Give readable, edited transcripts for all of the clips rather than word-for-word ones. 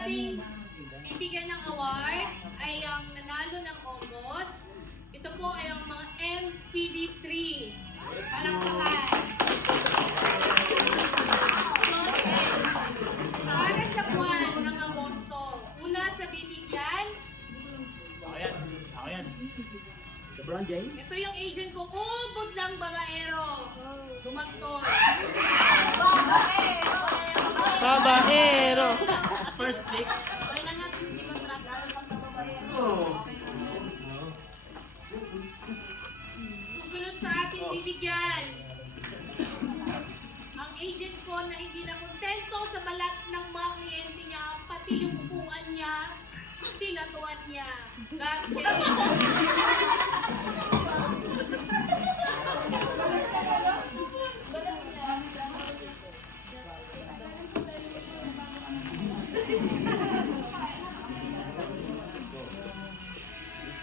ating bibigyan ng award ay ang nanalo ng August. Ito po ay ang mga MPD3. Palakpakan. Para sa buwan ng Agosto, una sa bibigyan. Ako yan. LeBron James? Ito yung agent ko, kubod lang babaero. Dumagtol. Babaero. First pick. Okay na natin, hindi mo trabaho pag babaero. Susunod sa ating bibigyan. Ang agent ko na hindi na kontento sa balat ng mga kliyente niya, pati yung upuan niya, tinatuan niya. Gotcha.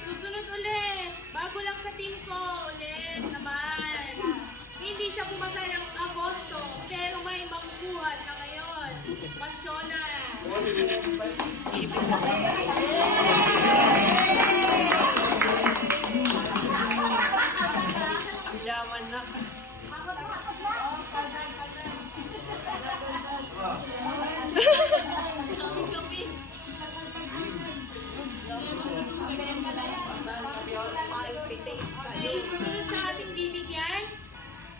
Susunod ulit. Bago lang sa team ko. Ulit naman. Hindi siya pumasa ng Agosto, pero may makukuha siya ngayon. Masyona. Yaman na. Okay, susunod sa ating bibigyan.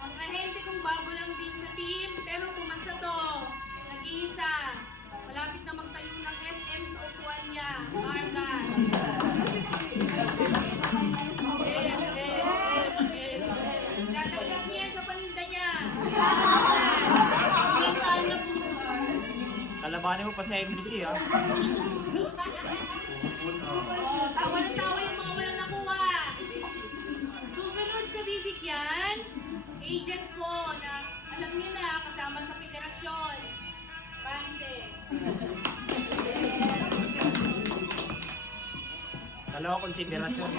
Ang ahente kong bago lang din sa team, pero pumasa to. Nag-iisa. Malapit na magtayo ng SM sa upuan niya. Vargas. Dadagdag niya sa paninda niya. Pintaan na po. Kalabanin mo pa sa MDC, ha? Oh, tawa ng tawa yung mga walang nakuha. Susunod sa bibigyan, agent ko na alam niyo na kasama sa federasyon. Franse. Dalawa konsiderasyon.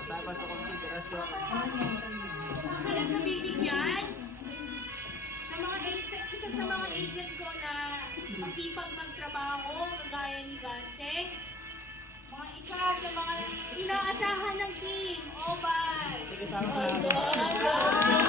Kasama sa konsiderasyon. Susunod sa bibigyan, isa sa mga agent ko na masipag magtrabaho, kagaya ni Ganche. Mga isa sa mga inaasahan ng team, Oval. Sige, sama ka.